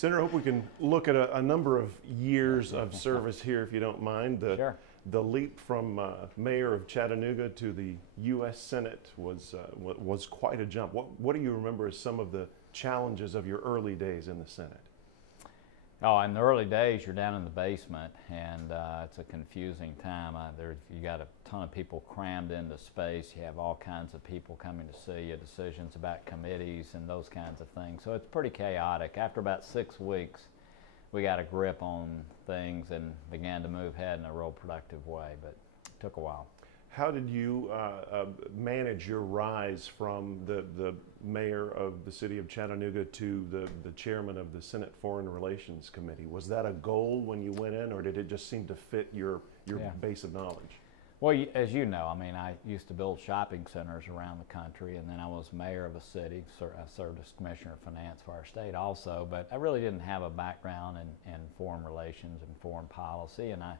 Senator, I hope we can look at a number of years of service here, if you don't mind. Sure. The leap from mayor of Chattanooga to the U.S. Senate was quite a jump. What do you remember as some of the challenges of your early days in the Senate? Oh, in the early days, you're down in the basement, and it's a confusing time. You got a ton of people crammed into space. You have all kinds of people coming to see you, decisions about committees and those kinds of things. So it's pretty chaotic. After about 6 weeks, we got a grip on things and began to move ahead in a real productive way, but it took a while. How did you manage your rise from the mayor of the city of Chattanooga to the chairman of the Senate Foreign Relations Committee? Was that a goal when you went in, or did it just seem to fit your base of knowledge? Well, as you know, I mean, I used to build shopping centers around the country, and then I was mayor of a city. I served as commissioner of finance for our state also, but I really didn't have a background in foreign relations and foreign policy, and I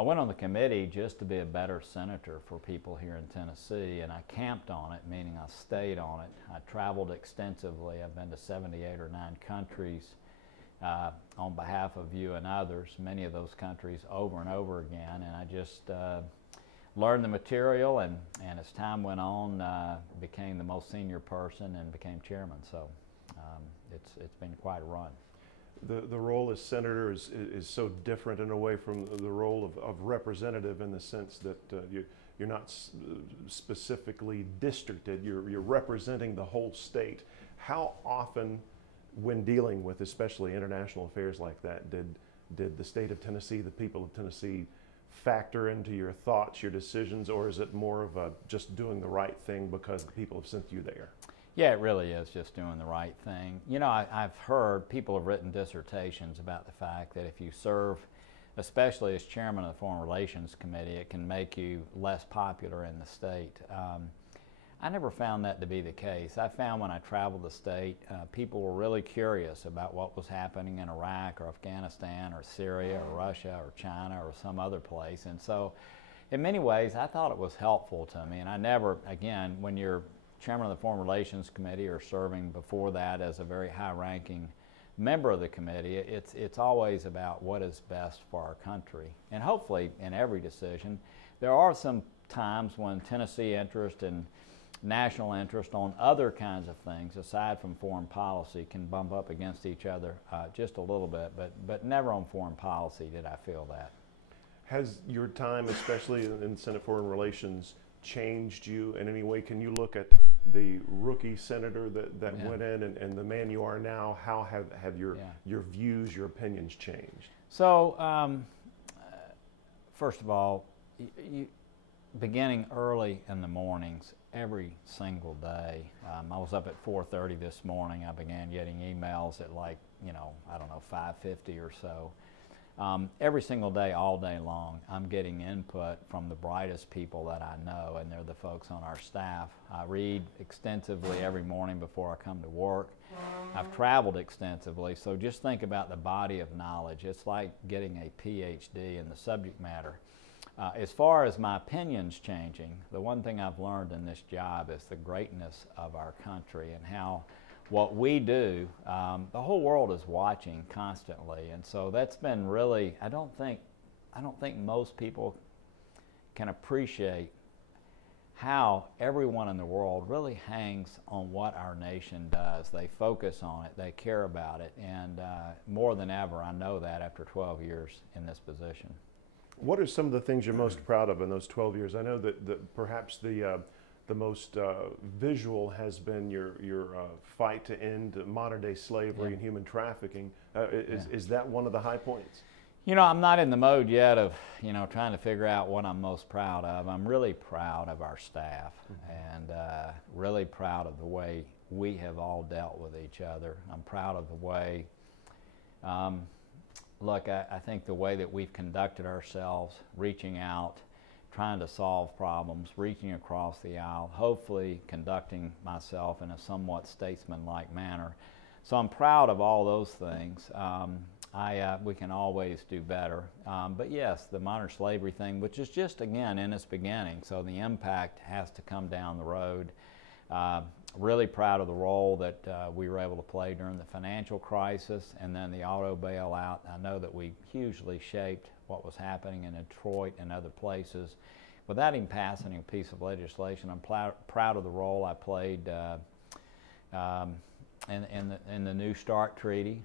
went on the committee just to be a better senator for people here in Tennessee, and I camped on it, meaning I stayed on it. I traveled extensively. I've been to 78 or 9 countries on behalf of you and others, many of those countries over and over again, and I just learned the material, and as time went on, became the most senior person and became chairman, so it's been quite a run. The role as senator is so different in a way from the role of representative, in the sense that you're not specifically districted, you're representing the whole state. How often, when dealing with especially international affairs like that, did the state of Tennessee, the people of Tennessee, factor into your thoughts, your decisions, or is it more of just doing the right thing because the people have sent you there? Yeah, it really is just doing the right thing. You know, I've heard people have written dissertations about the fact that if you serve, especially as chairman of the Foreign Relations Committee, it can make you less popular in the state. I never found that to be the case. I found when I traveled the state, people were really curious about what was happening in Iraq or Afghanistan or Syria or Russia or China or some other place. And so in many ways, I thought it was helpful to me. And I never, again, when you're chairman of the Foreign Relations Committee or serving before that as a very high-ranking member of the committee, it's always about what is best for our country. And hopefully in every decision, there are some times when Tennessee interest and national interest on other kinds of things aside from foreign policy can bump up against each other just a little bit, but never on foreign policy did I feel that. Has your time, especially in Senate Foreign Relations, changed you in any way? Can you look at the rookie senator that went in and the man you are now? How have your views, your opinions changed? So first of all, beginning early in the mornings, every single day. I was up at 4:30 this morning. I began getting emails at I don't know, 5:50 or so. Every single day, all day long, I'm getting input from the brightest people that I know, and they're the folks on our staff. I read extensively every morning before I come to work. I've traveled extensively, so just think about the body of knowledge. It's like getting a PhD in the subject matter. As far as my opinions changing, the one thing I've learned in this job is the greatness of our country and how what we do, the whole world is watching constantly, and so that's been really, I don't think most people can appreciate how everyone in the world really hangs on what our nation does. They focus on it, they care about it, and more than ever, I know that after 12 years in this position. What are some of the things you're most proud of in those 12 years? I know that perhaps the most visual has been your fight to end modern-day slavery and human trafficking. Is that one of the high points? You know, I'm not in the mode yet of, trying to figure out what I'm most proud of. I'm really proud of our staff and really proud of the way we have all dealt with each other. I'm proud of the way, look, I think the way that we've conducted ourselves, reaching out, trying to solve problems, reaching across the aisle, hopefully conducting myself in a somewhat statesman-like manner. So I'm proud of all those things. We can always do better. But yes, the modern slavery thing, which is just, again, in its beginning, so the impact has to come down the road. really proud of the role that we were able to play during the financial crisis and then the auto bailout. I know that we hugely shaped what was happening in Detroit and other places. Without even passing a piece of legislation, I'm proud of the role I played in the New START Treaty,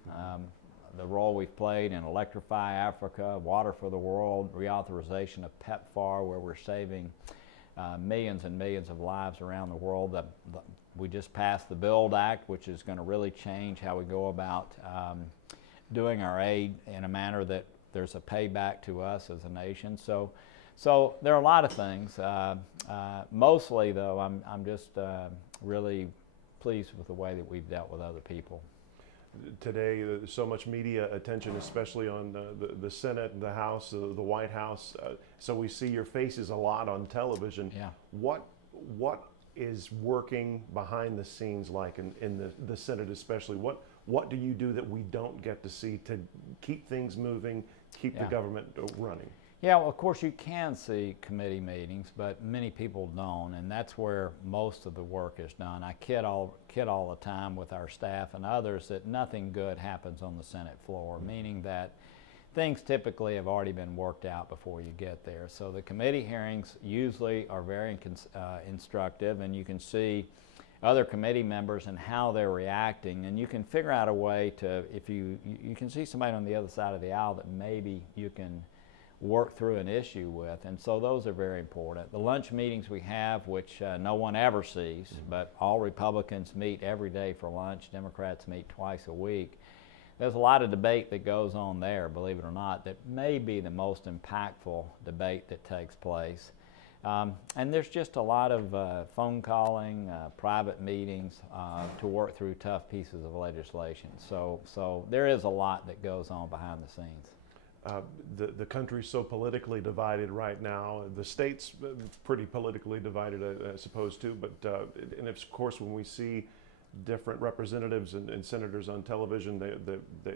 the role we've played in Electrify Africa, Water for the World, reauthorization of PEPFAR, where we're saving millions and millions of lives around the world. We just passed the BUILD Act, which is going to really change how we go about doing our aid in a manner that there's a payback to us as a nation. So there are a lot of things. Mostly, though, I'm just really pleased with the way that we've dealt with other people. Today, so much media attention, especially on the Senate, the House, the White House. So we see your faces a lot on television. Yeah. What is working behind the scenes like in the Senate especially? What do you do that we don't get to see to keep things moving, keep the government running? Yeah, well, of course you can see committee meetings, but many people don't, and that's where most of the work is done. I kid all the time with our staff and others that nothing good happens on the Senate floor, meaning that things typically have already been worked out before you get there. So the committee hearings usually are very instructive, and you can see other committee members and how they're reacting, and you can figure out a way to, if you can see somebody on the other side of the aisle that maybe you can work through an issue with, and so those are very important. The lunch meetings we have, which no one ever sees, but all Republicans meet every day for lunch, Democrats meet twice a week. There's a lot of debate that goes on there, believe it or not, that may be the most impactful debate that takes place. And there's just a lot of phone calling, private meetings to work through tough pieces of legislation. So there is a lot that goes on behind the scenes. The country's so politically divided right now. The state's pretty politically divided, I suppose, too. But and of course, when we see different representatives and senators on television,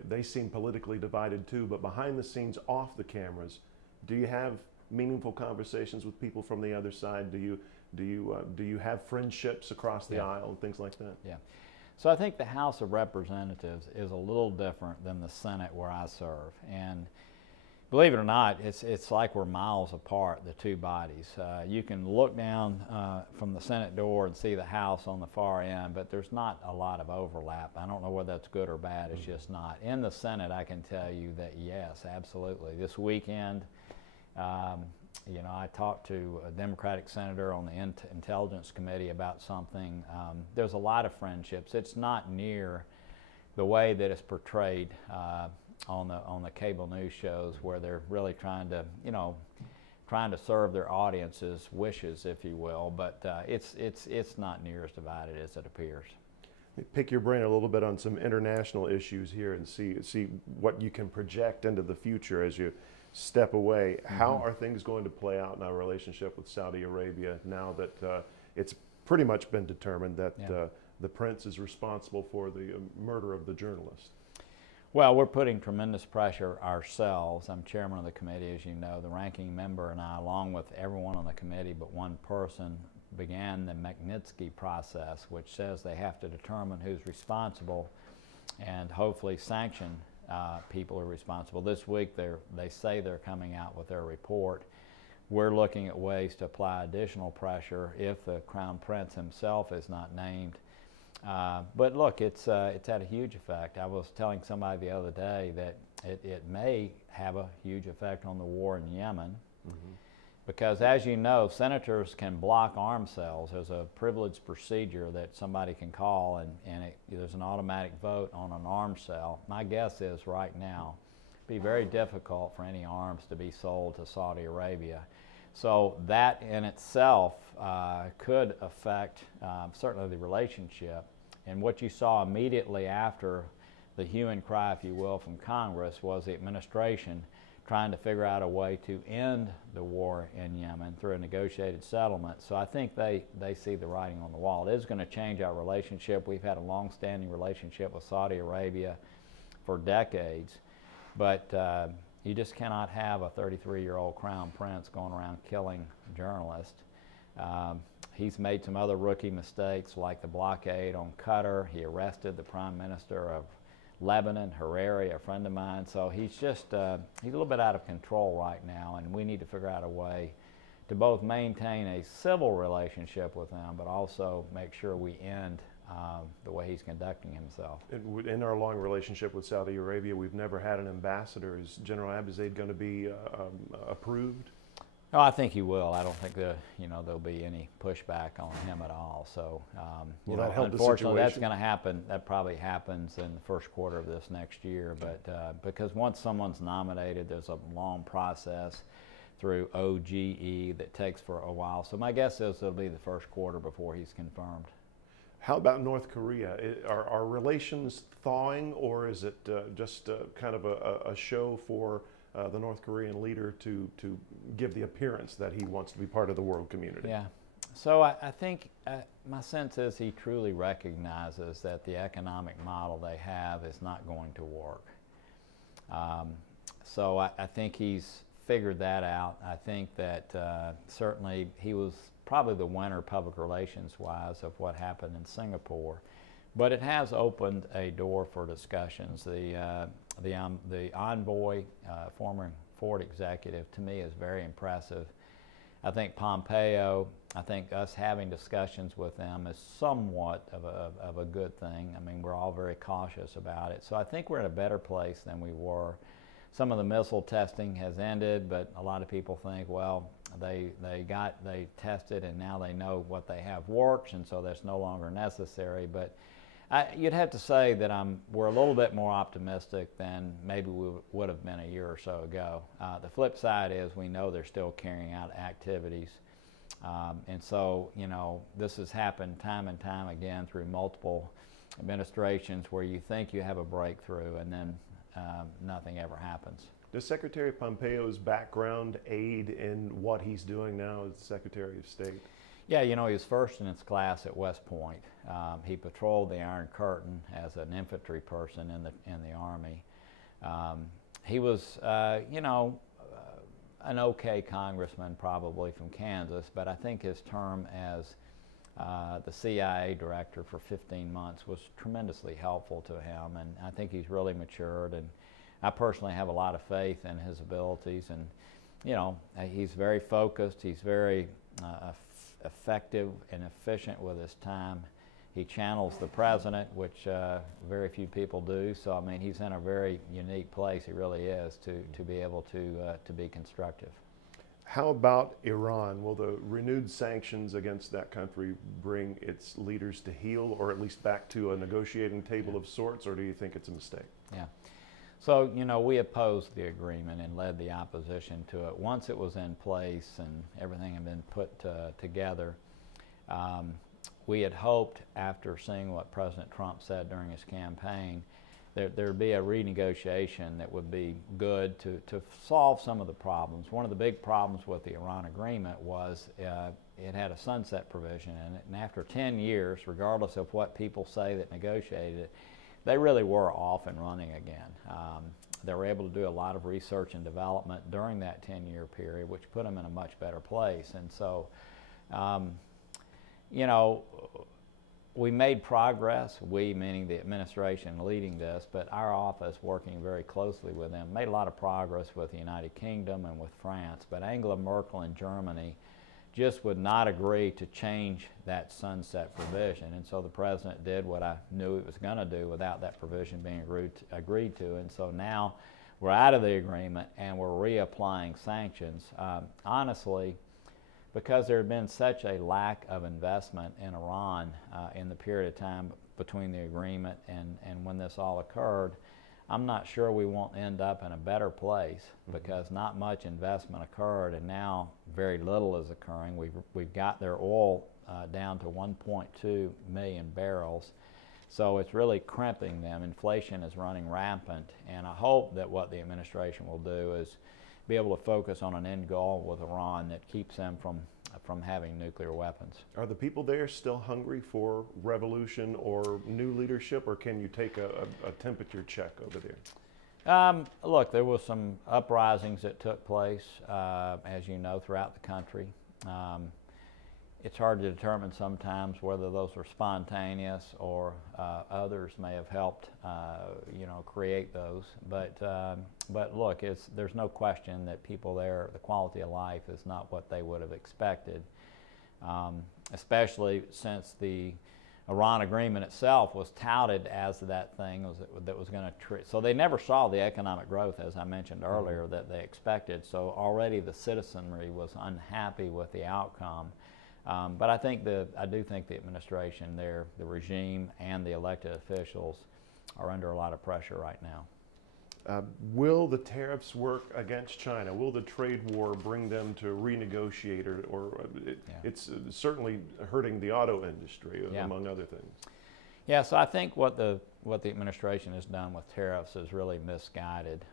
they seem politically divided too. But behind the scenes, off the cameras, do you have meaningful conversations with people from the other side? Do you have friendships across the aisle and things like that? Yeah. So I think the House of Representatives is a little different than the Senate where I serve, and believe it or not, it's like we're miles apart, the two bodies. You can look down from the Senate door and see the House on the far end, but there's not a lot of overlap. I don't know whether that's good or bad, it's just not. In the Senate, I can tell you that yes, absolutely. This weekend, I talked to a Democratic senator on the Intelligence Committee about something. There's a lot of friendships. It's not near the way that it's portrayed on the cable news shows, where they're really trying to serve their audience's wishes, if you will. But it's not near as divided as it appears. Pick your brain a little bit on some international issues here and see what you can project into the future as you step away. How are things going to play out in our relationship with Saudi Arabia now that it's pretty much been determined that the prince is responsible for the murder of the journalist? Well, we're putting tremendous pressure ourselves. I'm chairman of the committee, as you know. The ranking member and I, along with everyone on the committee but one person, began the Magnitsky process, which says they have to determine who's responsible and hopefully sanction people who are responsible. This week they say they're coming out with their report. We're looking at ways to apply additional pressure if the Crown Prince himself is not named. But look, it's had a huge effect. I was telling somebody the other day that it may have a huge effect on the war in Yemen, because as you know, senators can block arms sales. There's a privileged procedure that somebody can call, and there's an automatic vote on an arms sale. My guess is right now it'd be very difficult for any arms to be sold to Saudi Arabia. So that in itself could affect certainly the relationship. And what you saw immediately after the hue and cry, if you will, from Congress was the administration trying to figure out a way to end the war in Yemen through a negotiated settlement. So I think they see the writing on the wall. It is going to change our relationship. We've had a long-standing relationship with Saudi Arabia for decades, but you just cannot have a 33-year-old crown prince going around killing journalists. He's made some other rookie mistakes like the blockade on Qatar. He arrested the Prime Minister of Lebanon, Hariri, a friend of mine. So he's just, he's a little bit out of control right now, and we need to figure out a way to both maintain a civil relationship with him, but also make sure we end the way he's conducting himself. In our long relationship with Saudi Arabia, we've never had an ambassador. Is General Abizaid going to be approved? No, I think he will. I don't think there'll be any pushback on him at all. So, unfortunately, that's going to happen. That probably happens in the first quarter of this next year. But because once someone's nominated, there's a long process through OGE that takes for a while. So my guess is it'll be the first quarter before he's confirmed. How about North Korea? Are relations thawing, or is it just kind of a show for the North Korean leader to give the appearance that he wants to be part of the world community? Yeah. So I think my sense is he truly recognizes that the economic model they have is not going to work. So I think he's figured that out. I think that certainly he was probably the winner public relations-wise of what happened in Singapore. But it has opened a door for discussions. The envoy, former Ford executive, to me is very impressive. I think Pompeo, I think us having discussions with them is somewhat of a good thing. I mean, we're all very cautious about it. So I think we're in a better place than we were. Some of the missile testing has ended, but a lot of people think, well, they tested and now they know what they have works, and so that's no longer necessary. But you'd have to say that we're a little bit more optimistic than maybe we would have been a year or so ago. The flip side is we know they're still carrying out activities. And so, this has happened time and time again through multiple administrations where you think you have a breakthrough and then nothing ever happens. Does Secretary Pompeo's background aid in what he's doing now as the Secretary of State? Yeah, he was first in his class at West Point. He patrolled the Iron Curtain as an infantry person in the Army. He was, an okay congressman probably from Kansas, but I think his term as the CIA director for 15 months was tremendously helpful to him, and I think he's really matured, and I personally have a lot of faith in his abilities, and he's very focused, he's very effective and efficient with his time. He channels the president, which very few people do, so I mean he's in a very unique place, he really is, to be able to be constructive. How about Iran? Will the renewed sanctions against that country bring its leaders to heel, or at least back to a negotiating table of sorts, or do you think it's a mistake? Yeah. So, we opposed the agreement and led the opposition to it. Once it was in place and everything had been put together, we had hoped, after seeing what President Trump said during his campaign, there'd be a renegotiation that would be good to solve some of the problems. One of the big problems with the Iran agreement was it had a sunset provision in it, and after 10 years, regardless of what people say that negotiated it, they really were off and running again. They were able to do a lot of research and development during that 10-year period, which put them in a much better place. And so, we made progress, we meaning the administration leading this, but our office working very closely with them made a lot of progress with the United Kingdom and with France. But Angela Merkel in Germany just would not agree to change that sunset provision. And so the president did what I knew he was going to do without that provision being agreed to. And so now we're out of the agreement and we're reapplying sanctions. Honestly, because there had been such a lack of investment in Iran in the period of time between the agreement and when this all occurred, I'm not sure we won't end up in a better place because not much investment occurred, and now very little is occurring. We've got their oil down to 1.2 million barrels, so it's really crimping them. Inflation is running rampant, and I hope that what the administration will do is be able to focus on an end goal with Iran that keeps them from having nuclear weapons. Are the people there still hungry for revolution or new leadership, or can you take a temperature check over there? Look, there was some uprisings that took place, as you know, throughout the country. it's hard to determine sometimes whether those are spontaneous or others may have helped, create those. But look, there's no question that people there, the quality of life is not what they would have expected, especially since the Iran agreement itself was touted as that thing that was going to so they never saw the economic growth, as I mentioned earlier, that they expected. So already the citizenry was unhappy with the outcome. But I do think the administration there, the regime and the elected officials are under a lot of pressure right now. Will the tariffs work against China? Will the trade war bring them to renegotiate, it's certainly hurting the auto industry, among other things? Yeah, so I think what the administration has done with tariffs is really misguided.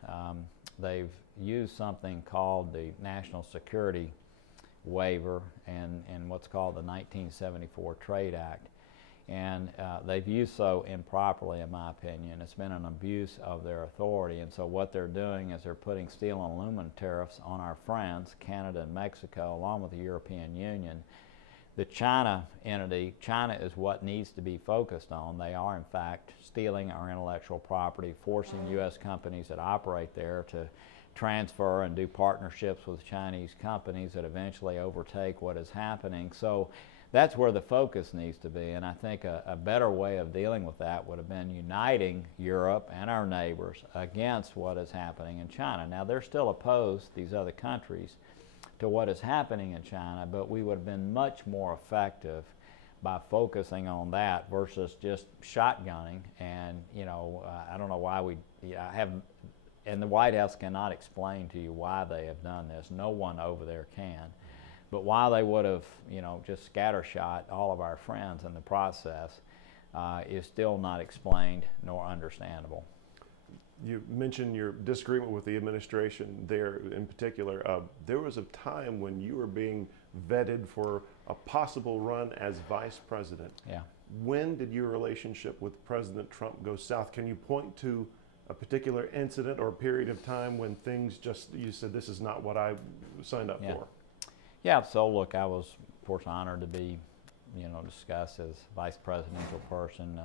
They've used something called the National Security Waiver and what's called the 1974 Trade Act. And they've used so improperly, in my opinion. It's been an abuse of their authority. And so what they're doing is they're putting steel and aluminum tariffs on our friends, Canada and Mexico, along with the European Union. The China entity, China is what needs to be focused on. They are, in fact, stealing our intellectual property, forcing U.S. companies that operate there to transfer and do partnerships with Chinese companies that eventually overtake what is happening. So that's where the focus needs to be, and I think a better way of dealing with that would have been uniting Europe and our neighbors against what is happening in China. Now, they're still opposed, these other countries, to what is happening in China, but we would have been much more effective by focusing on that versus just shotgunning. And, I don't know why and the White House cannot explain to you why they have done this. No one over there can. But why they would have, just scattershot all of our friends in the process is still not explained nor understandable. You mentioned your disagreement with the administration there in particular. There was a time when you were being vetted for a possible run as vice president. Yeah. When did your relationship with President Trump go south? Can you point to a particular incident or a period of time when things you said, this is not what I signed up for? Yeah, so look, I was, of course, honored to be, discussed as vice presidential person.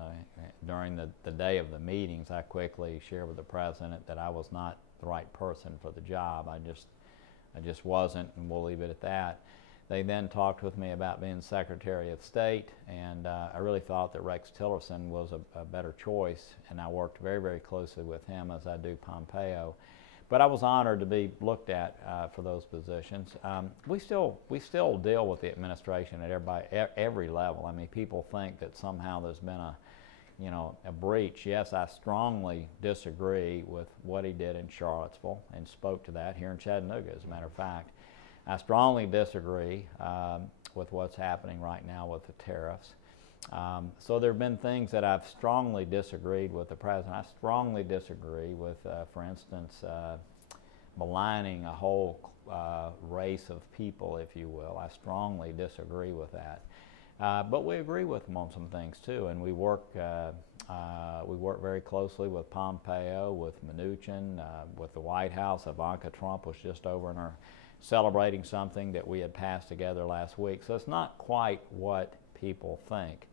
During the day of the meetings, I quickly shared with the president that I was not the right person for the job. I just wasn't, and we'll leave it at that. They then talked with me about being Secretary of State, and I really thought that Rex Tillerson was a better choice, and I worked very, very closely with him as I do Pompeo. But I was honored to be looked at for those positions. We still deal with the administration at every level. I mean, people think that somehow there's been a breach. Yes, I strongly disagree with what he did in Charlottesville and spoke to that here in Chattanooga, as a matter of fact. I strongly disagree with what's happening right now with the tariffs. So there have been things that I've strongly disagreed with the president. I strongly disagree with, for instance, maligning a whole race of people, if you will. I strongly disagree with that. But we agree with him on some things too, and we work very closely with Pompeo, with Mnuchin, with the White House. Ivanka Trump was just over in our celebrating something that we had passed together last week. So it's not quite what people think.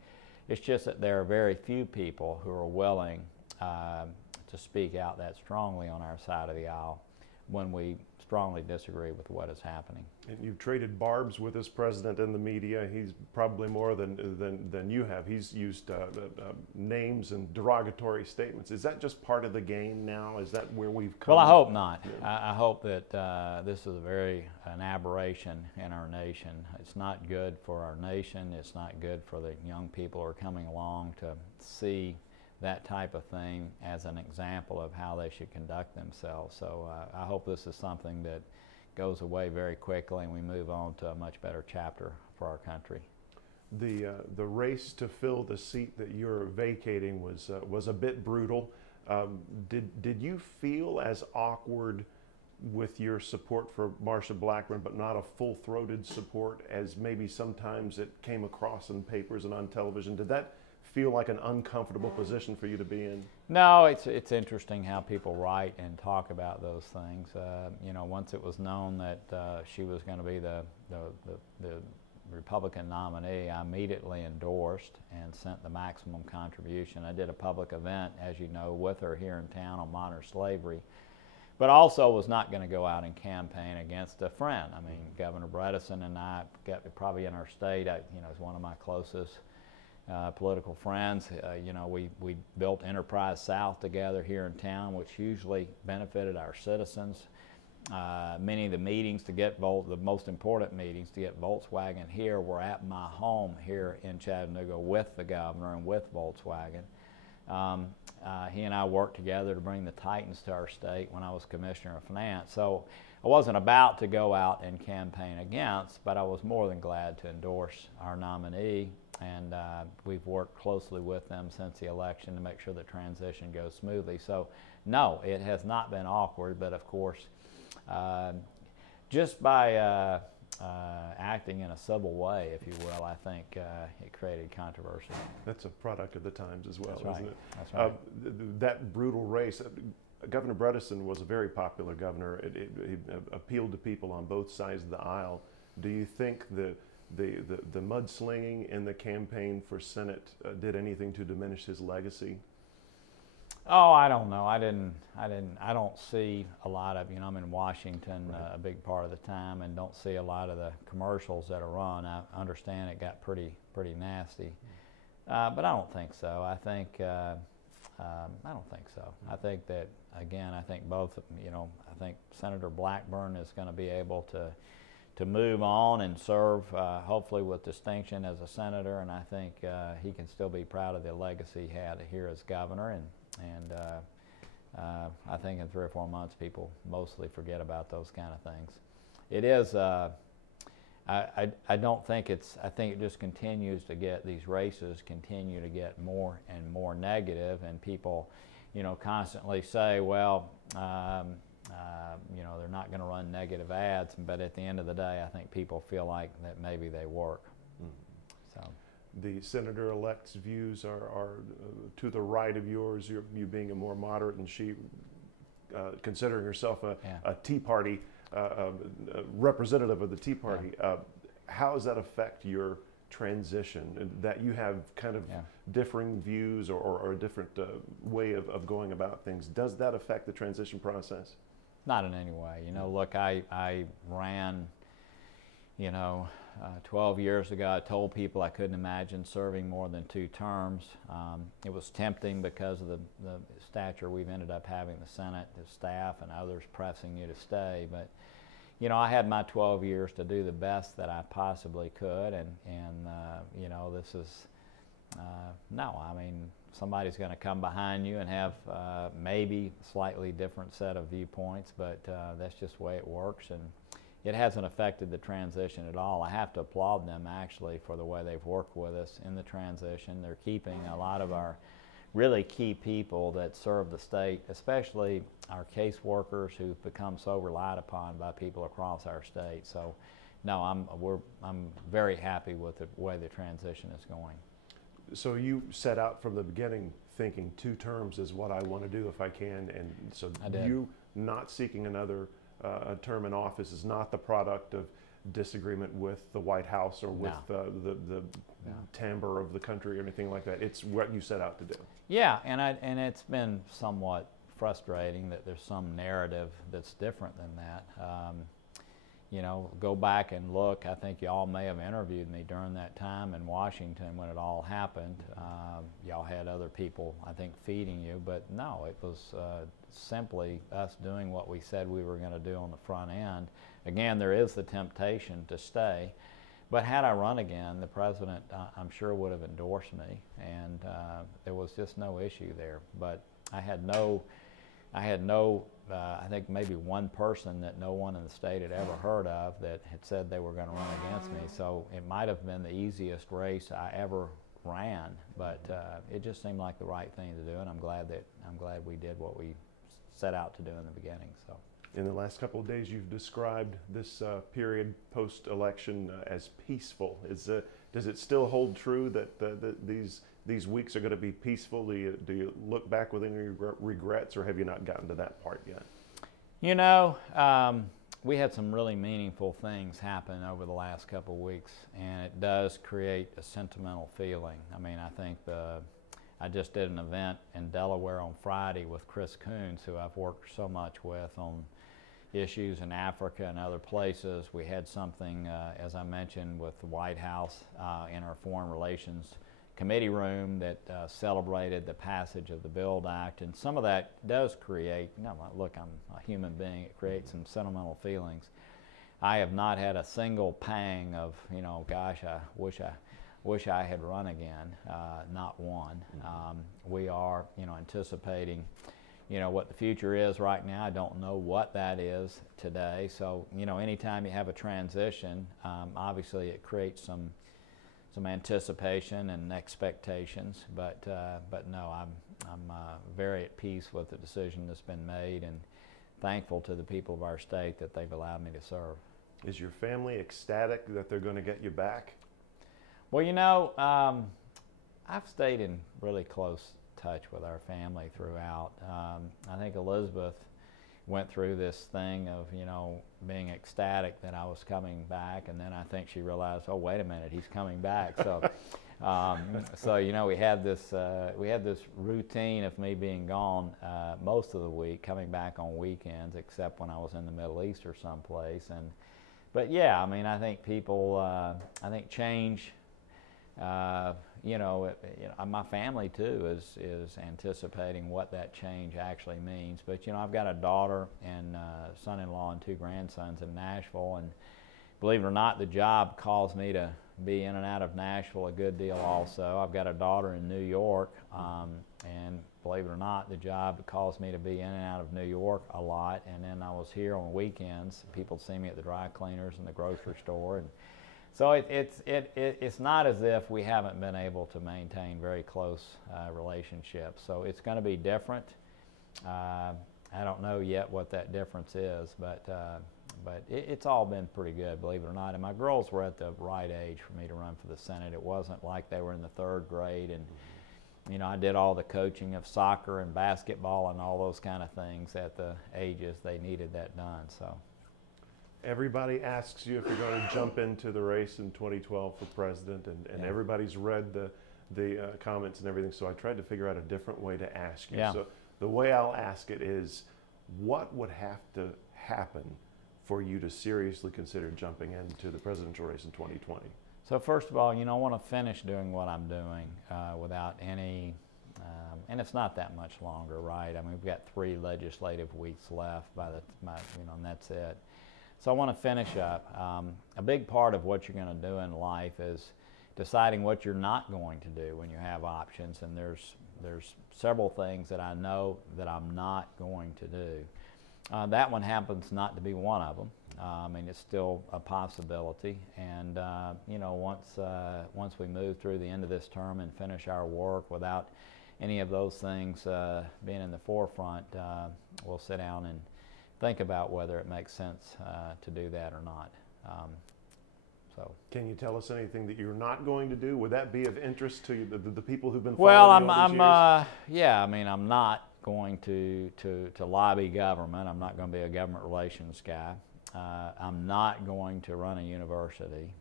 It's just that there are very few people who are willing to speak out that strongly on our side of the aisle when we strongly disagree with what is happening. And you've traded barbs with this president in the media. He's probably more than you have. He's used names and derogatory statements. Is that just part of the game now? Is that where we've come? Well, I hope not. Yeah. I hope that this is an aberration in our nation. It's not good for our nation. It's not good for the young people who are coming along to see that type of thing as an example of how they should conduct themselves. So I hope this is something that goes away very quickly and we move on to a much better chapter for our country. The race to fill the seat that you're vacating was a bit brutal. Did you feel as awkward with your support for Marsha Blackburn, but not a full-throated support as maybe sometimes it came across in papers and on television? Did that feel like an uncomfortable position for you to be in? No, it's interesting how people write and talk about those things. Once it was known that she was going to be the Republican nominee, I immediately endorsed and sent the maximum contribution. I did a public event, as you know, with her here in town on modern slavery, but also was not going to go out and campaign against a friend. I mean, Governor Bredesen and I, probably in our state, is one of my closest political friends. We built Enterprise South together here in town, which hugely benefited our citizens. Many of the meetings to get the most important meetings to get Volkswagen here were at my home here in Chattanooga with the governor and with Volkswagen. He and I worked together to bring the Titans to our state when I was Commissioner of Finance. So I wasn't about to go out and campaign against, but I was more than glad to endorse our nominee, and we've worked closely with them since the election to make sure the transition goes smoothly. So no, it has not been awkward, but of course, just by acting in a civil way, if you will, I think it created controversy. That's a product of the times as well, That's right. isn't it? That's right. That brutal race, Governor Bredesen was a very popular governor. He appealed to people on both sides of the aisle. Do you think the mudslinging in the campaign for Senate did anything to diminish his legacy? Oh, I don't know. I don't see a lot of, I'm in Washington Right. A big part of the time, and don't see a lot of the commercials that are run. I understand it got pretty nasty, but I don't think so. I don't think so. I think that, again, I think both, I think Senator Blackburn is going to be able to move on and serve, hopefully with distinction as a senator, and I think he can still be proud of the legacy he had here as governor, and I think in 3 or 4 months people mostly forget about those kind of things. It is, I don't think I think it just continues to get, these races continue to get more and more negative, and people, constantly say, well, they're not going to run negative ads, but at the end of the day, I think people feel like that maybe they work. So. The senator-elect's views are to the right of yours, you being a more moderate, and she considering herself a Tea Party representative of the Tea Party. Yeah. How does that affect your transition, that you have kind of differing views or a different way of going about things? Does that affect the transition process? Not in any way. Look, I ran, 12 years ago. I told people I couldn't imagine serving more than 2 terms. It was tempting because of the stature we've ended up having in the Senate, the staff and others pressing you to stay. But, I had my 12 years to do the best that I possibly could, and this is, no, I mean, somebody's going to come behind you and have maybe a slightly different set of viewpoints, but that's just the way it works, and it hasn't affected the transition at all. I have to applaud them actually for the way they've worked with us in the transition. They're keeping a lot of our really key people that serve the state, especially our caseworkers who've become so relied upon by people across our state. So no, I'm very happy with the way the transition is going. So you set out from the beginning thinking 2 terms is what I want to do if I can, and so you not seeking another term in office is not the product of disagreement with the White House or with the timbre of the country or anything like that. It's what you set out to do. Yeah, and it's been somewhat frustrating that there's some narrative that's different than that. Go back and look. I think y'all may have interviewed me during that time in Washington when it all happened. Y'all had other people, I think, feeding you, but no, it was simply us doing what we said we were going to do on the front end. Again, there is the temptation to stay, but had I run again, the president, I'm sure, would have endorsed me, and there was just no issue there. But I had no, I think maybe one person that no one in the state had ever heard of that had said they were going to run against me. So it might have been the easiest race I ever ran, but it just seemed like the right thing to do, and I'm glad we did what we set out to do in the beginning. So. In the last couple of days, you've described this period post-election as peaceful. Does it still hold true that these weeks are going to be peaceful? Do you look back with any regrets, or have you not gotten to that part yet? we had some really meaningful things happen over the last couple of weeks, and it does create a sentimental feeling. I mean, I think I just did an event in Delaware on Friday with Chris Coons, who I've worked so much with on issues in Africa and other places. We had something, as I mentioned, with the White House in our Foreign Relations Committee room that celebrated the passage of the BUILD Act, and some of that does create, look, I'm a human being, it creates some sentimental feelings. I have not had a single pang of, gosh, I wish I had run again, not one. We are, anticipating, what the future is right now. I don't know what that is today. So, anytime you have a transition, obviously it creates some anticipation and expectations. But no, I'm very at peace with the decision that's been made, and thankful to the people of our state that they've allowed me to serve. Is your family ecstatic that they're going to get you back? Well, I've stayed in really close touch with our family throughout. I think Elizabeth went through this thing of, being ecstatic that I was coming back, and then I think she realized, oh, wait a minute, he's coming back. So, we had this routine of me being gone most of the week, coming back on weekends, except when I was in the Middle East or someplace. But yeah, I mean, I think people, I think change. My family too is anticipating what that change actually means. But I've got a daughter and son-in-law and 2 grandsons in Nashville, and believe it or not, the job calls me to be in and out of Nashville a good deal also. I've got a daughter in New York, and believe it or not, the job calls me to be in and out of New York a lot. And then I was here on weekends. People see me at the dry cleaners and the grocery store, and so it's not as if we haven't been able to maintain very close relationships. So it's going to be different. I don't know yet what that difference is, but it's all been pretty good, believe it or not. And my girls were at the right age for me to run for the Senate. It wasn't like they were in the 3rd grade, and I did all the coaching of soccer and basketball and all those kind of things at the ages they needed that done. So. Everybody asks you if you're going to jump into the race in 2012 for president, and Yeah. everybody's read the comments and everything, so I tried to figure out a different way to ask you. Yeah. So the way I'll ask it is, what would have to happen for you to seriously consider jumping into the presidential race in 2020? So first of all, I want to finish doing what I'm doing without any, and it's not that much longer, right? I mean, we've got 3 legislative weeks left and that's it. So I want to finish up. A big part of what you're going to do in life is deciding what you're not going to do when you have options, and there's several things that I know that I'm not going to do. That one happens not to be one of them. I mean, it's still a possibility, and once we move through the end of this term and finish our work without any of those things being in the forefront, we'll sit down and think about whether it makes sense to do that or not. Can you tell us anything that you're not going to do? Would that be of interest to you, the people who've been Well, following you all these years? yeah. I mean, I'm not going to lobby government. I'm not going to be a government relations guy. I'm not going to run a university.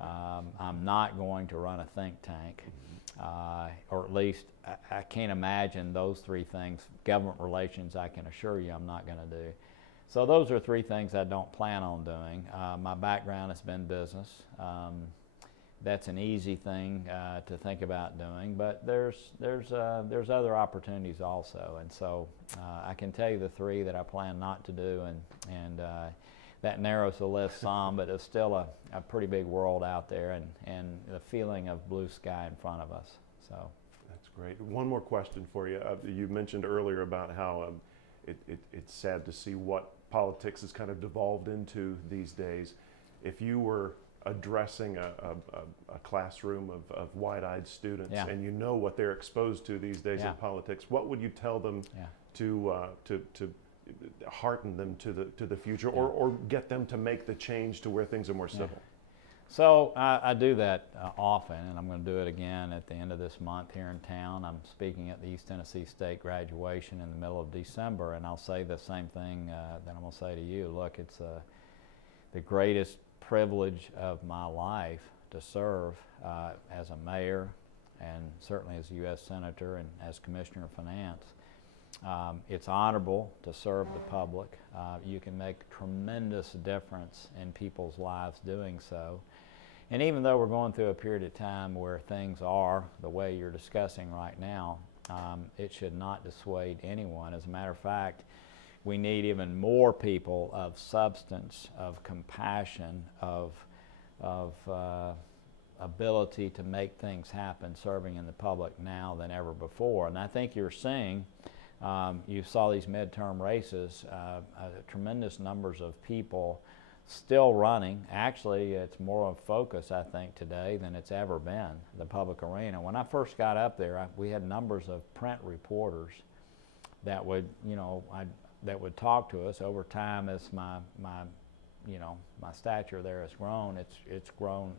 I'm not going to run a think tank, or at least I can't imagine those 3 things. Government relations, I can assure you I'm not going to do. So those are 3 things I don't plan on doing. My background has been business. That's an easy thing to think about doing, but there's other opportunities also, and so I can tell you the 3 that I plan not to do, and that narrows the list some, but it's still a pretty big world out there, and the feeling of blue sky in front of us. So that's great. One more question for you. You mentioned earlier about how it's sad to see what politics has kind of devolved into these days. If you were addressing a classroom of wide-eyed students, Yeah. and you know what they're exposed to these days Yeah. in politics, what would you tell them to hearten them to the future, or get them to make the change to where things are more civil? So I do that often, and I'm going to do it again at the end of this month here in town. I'm speaking at the East Tennessee State graduation in the middle of December, and I'll say the same thing that I'm going to say to you. Look, it's the greatest privilege of my life to serve as a mayor, and certainly as a U.S. Senator and as Commissioner of Finance. It's honorable to serve the public. You can make a tremendous difference in people's lives doing so. And even though we're going through a period of time where things are the way you're discussing right now, it should not dissuade anyone. As a matter of fact, we need even more people of substance, of compassion, of ability to make things happen serving in the public now than ever before. And I think you're seeing, you saw these midterm races, tremendous numbers of people still running. Actually, it's more of focus, I think, today than it's ever been, the public arena. When I first got up there, we had numbers of print reporters that would, that would talk to us. Over time, as my stature there has grown, it's grown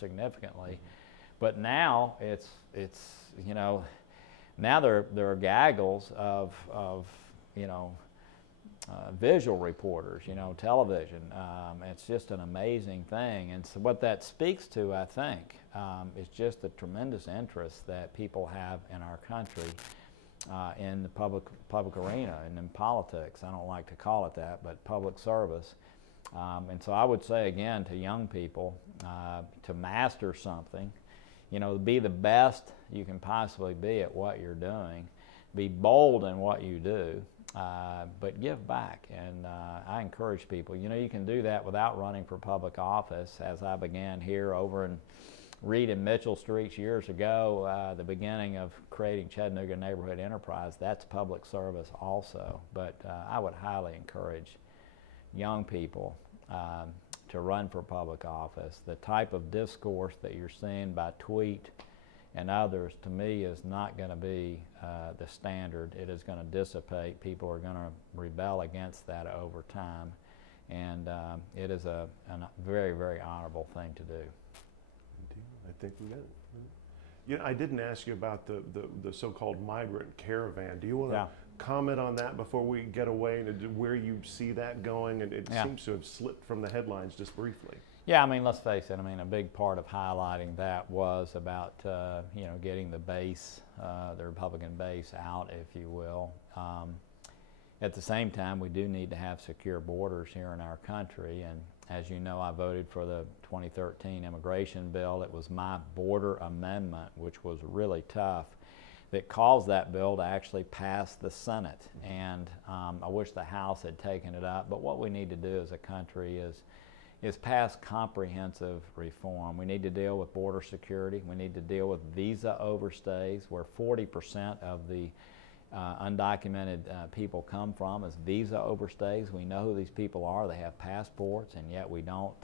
significantly. But now now there are gaggles of visual reporters, television. It's just an amazing thing. And so what that speaks to, I think, is just the tremendous interest that people have in our country in the public arena and in politics. I don't like to call it that, but public service. And so I would say again to young people, to master something, be the best you can possibly be at what you're doing, be bold in what you do, but give back. And I encourage people, you can do that without running for public office, as I began here over in Reed and Mitchell Streets years ago, the beginning of creating Chattanooga Neighborhood Enterprise. That's public service also. But I would highly encourage young people to run for public office. The type of discourse that you're seeing by tweet and others, to me, is not going to be the standard. It is going to dissipate. People are going to rebel against that over time, and it is a very, very honorable thing to do. I think we got it. I didn't ask you about the so-called migrant caravan. Do you want to comment on that before we get away, and where you see that going? And it seems to have slipped from the headlines just briefly. Yeah, let's face it. A big part of highlighting that was about getting the base, the Republican base out, if you will. At the same time, we do need to have secure borders here in our country, and as you know, I voted for the 2013 immigration bill. It was my border amendment, which was really tough, that caused that bill to actually pass the Senate. And I wish the House had taken it up. But what we need to do as a country is pass comprehensive reform. We need to deal with border security. We need to deal with visa overstays, where 40% of the undocumented people come from as visa overstays. We know who these people are. They have passports, and yet we don't,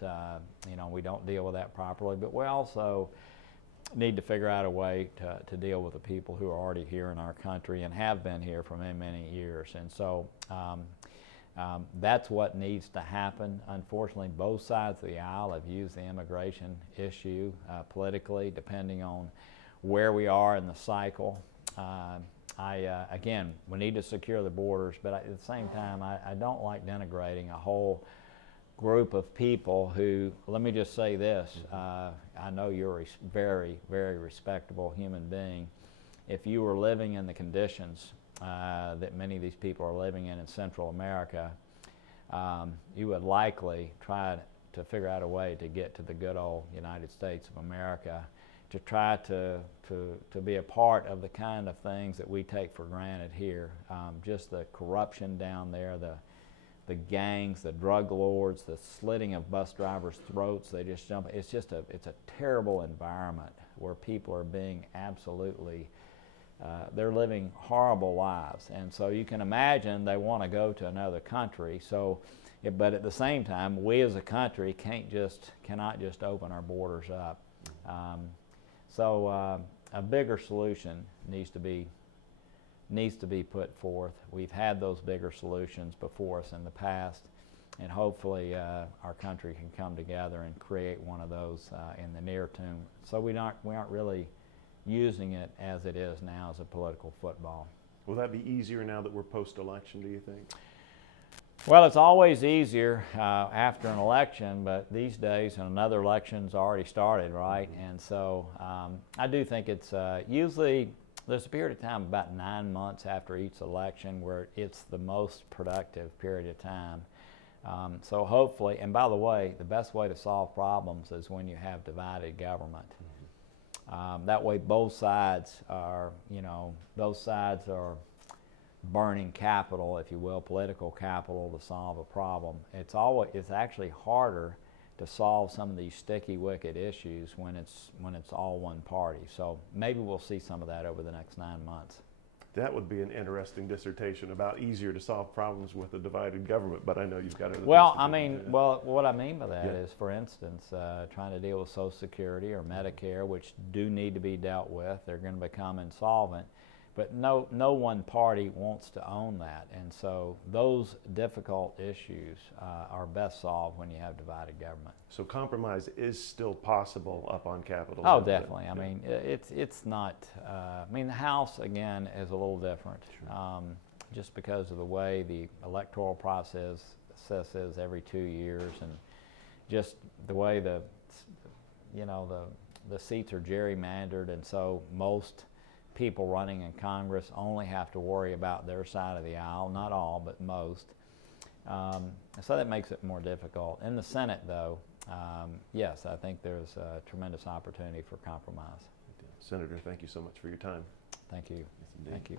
we don't deal with that properly. But we also need to figure out a way to deal with the people who are already here in our country and have been here for many, many years. And so that's what needs to happen. Unfortunately, both sides of the aisle have used the immigration issue politically, depending on where we are in the cycle. Again, we need to secure the borders, but at the same time, I don't like denigrating a whole group of people who, let me just say this, I know you're a very, very respectable human being. If you were living in the conditions that many of these people are living in Central America, you would likely try to figure out a way to get to the good old United States of America, to try to be a part of the kind of things that we take for granted here. Just the corruption down there, the gangs, the drug lords, the slitting of bus drivers' throats, they just jump. It's a terrible environment where people are being absolutely, they're living horrible lives. And so you can imagine they want to go to another country. So, but at the same time, we as a country cannot just open our borders up. So a bigger solution needs to be put forth. We've had those bigger solutions before us in the past. and hopefully our country can come together and create one of those in the near term. So we aren't really using it as it is now as a political football. Will that be easier now that we're post-election, do you think? Well, it's always easier after an election, but these days, and another election's already started, right? Mm-hmm. And so I do think it's usually, there's a period of time about 9 months after each election where it's the most productive period of time. So hopefully, and by the way, the best way to solve problems is when you have divided government. That way both sides are, those sides are burning capital, if you will, political capital to solve a problem. It's actually harder to solve some of these sticky wicket issues when it's all one party. So maybe we'll see some of that over the next 9 months. That would be an interesting dissertation about easier to solve problems with a divided government, but I know you've got other Well, things to do. what I mean by that is, for instance, trying to deal with Social Security or Medicare, which do need to be dealt with. They're going to become insolvent, but no one party wants to own that, and so those difficult issues are best solved when you have divided government. So compromise is still possible up on Capitol Oh, Hill. definitely. Yeah. I mean, it's not. I mean, the House again is a little different, just because of the way the electoral process is every 2 years, and just the way the seats are gerrymandered, and so most people running in Congress only have to worry about their side of the aisle. Not all, but most. So that makes it more difficult. In the Senate, though, yes, I think there's a tremendous opportunity for compromise. Senator, thank you so much for your time. Thank you. Yes, indeed. Thank you.